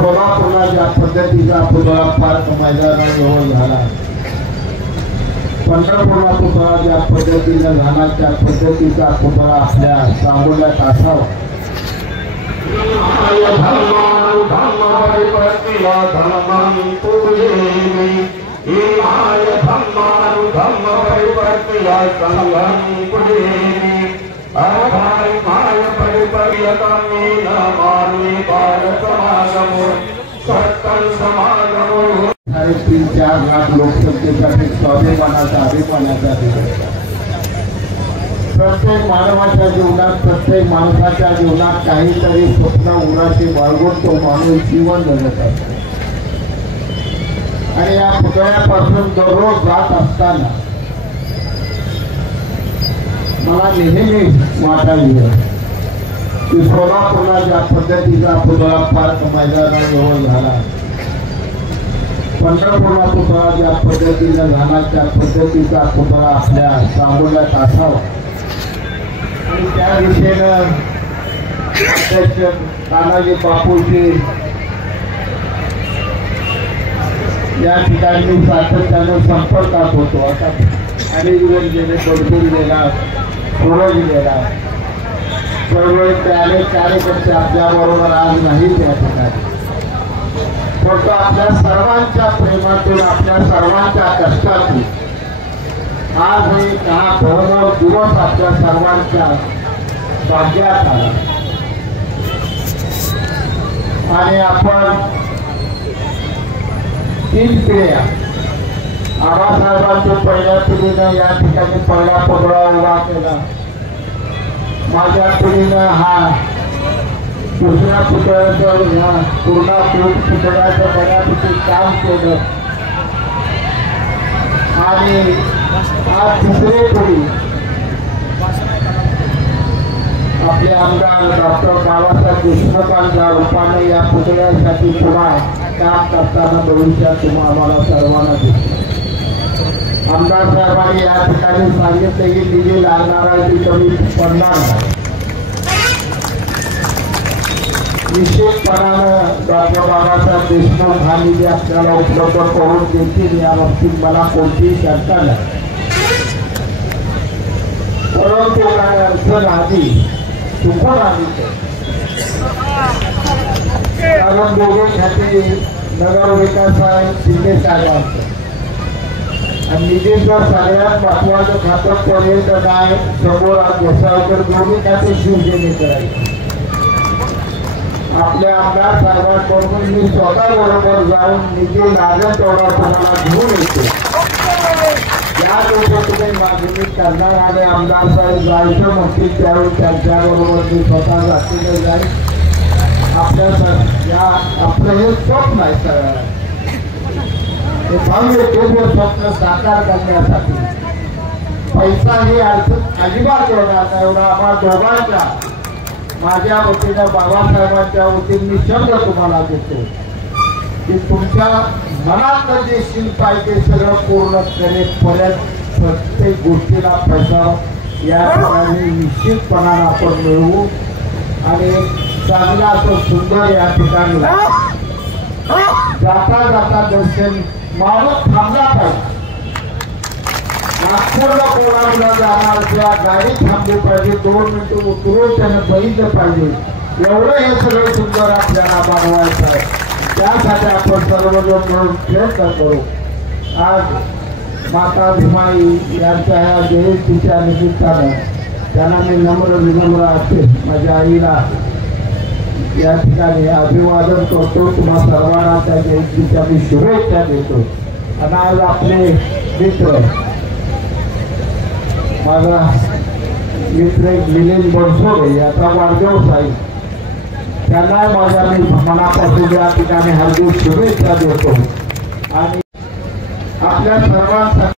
सोलापूरला ज्या पद्धतीचा पुतळा पार्क मैदानाजवळ झाला, पंढरपूरला पुतळा ज्या पद्धतीने झाला त्या पद्धतीचा पुतळा आपल्या सांगोल्यात असावा। साढ़े 3-4 लाख लोकसंख्येसाठी स्वाभिमानाचा अभिमानाचा दिवस। प्रत्येक मानवाच्या जीवनात, प्रत्येक माणसाच्या जीवनात काहीतरी स्वप्न उराशी बाळगून तो माणूस जीवन जगत असतो। आणि या पुतळ्यापासून दररोज जात असताना मला नेहमी वाटायला की सोलापूरला ज्या पद्धतीचा पुतळा पार्क मैदानाजवळ झाला, पंढरपूरला पुतळा ज्या पद्धतीने झाला त्या पद्धतीचा पुतळा आपल्या सांगोल्यात असावा। आणि त्या दिशेनं तानाजी बापूजी या ठिकाणी सातत्यानं संपर्कात होतो। आता अनेक दिवस गेले, बडगुल गेला, सूरज गेला, चळवळीतले अनेक कार्यकर्ते आपल्याबरोबर आज नाही त्या ठिकाणी। फक्त आपल्या सर्वांच्या प्रेमातून, आपल्या सर्वांच्या कष्टातून आज हा भरभर दिवस आपल्या सर्वांच्या भाग्यात आला। आणि आपण 3 पिढ्या आबासाहेबांच्या पहिल्या पिढीनं या ठिकाणी पहिला पुतळा उभा केला, माझ्या पिढीनं हा दुसऱ्या पुतळ्याचं या पूर्ण पुतळ्याचं बऱ्यापैकी काम केलं आणि आज तिसरी पिढी आपले आमदार डॉक्टर बाबासाहेब देशमुखांच्या रूपाने या पुतळ्यासाठी पुन्हा काम करताना भविष्यात आम्हाला सर्वांना दिसतो। आमदार साहेबांनी या ठिकाणी सांगितले की निधी लागणार आहे ती कमी पडणार नाही। निश्चितपणानं डॉक्टर बाबासाहेब देशमुख हा निधी आपल्याला उपलब्ध करून देतील या बाबतीत मला कोणतीही शंका नाही। परंतु काय अडचण आली, चुकून आली कारण दोघे खाते नगर विकास आहे शिंदे साहेबांचं आणि निधीचं सगळ्यात महत्वाचं खातं पर्यटन आहे समोर देसाळकर, दोन्ही खाते शिवसेनेचं आहे। आपल्या आमदार साहेबांबरोबर मी स्वतः बरोबर जाऊन निधी लागेल तेवढा तुम्हाला घेऊन येतो। या दिवशी तुम्ही मागणी करणार आणि आमदार साहेब जायचं म्हणतील त्यावेळी त्यांच्याबरोबर मी स्वतः जातीने जाईल। आपलं हे स्वप्न आहे सगळं, हे भव्य दिव्य स्वप्न साकार करण्यासाठी पैसा ही अडचण अजिबात येणार नाही एवढा आम्हा दोघांच्या माझ्या वतीनं बाबासाहेबांच्या वतीने मी शब्द तुम्हाला देतो की तुमच्या मनातलं जे शिल्प आहे ते सगळं पूर्ण करेपर्यंत प्रत्येक गोष्टीला पैसा या ठिकाणी निश्चितपणानं आपण मिळवू आणि चांगला असं सुंदर या ठिकाणी जाता जाता दर्शन माणूस थांबला पाहिजे। नागपूरला कोणाला जाणार त्या गाडी थांबली पाहिजे, 2 मिनिटं उतरून त्यानं बघितलं पाहिजे। एवढं हे सगळं सुंदर आपल्याला बनवायचं आहे, त्यासाठी आपण सर्वजण मिळून प्रयत्न करू। आज माता भीमाई यांच्या ह्या जयंतीच्या निमित्तानं त्यांना मी नम्र विनम्र असते माझ्या आईला या ठिकाणी अभिवादन करतो। तुम्हा सर्वांना त्या जयंतीच्या मी शुभेच्छा देतो। आणि आज आपले मित्र माझा मित्र मिलिंद बनसोडे याचा वाढदिवस आहे, त्यांना माझ्या मी मनापासून या ठिकाणी हार्दिक शुभेच्छा देतो। आणि आपल्या सर्वांसाठी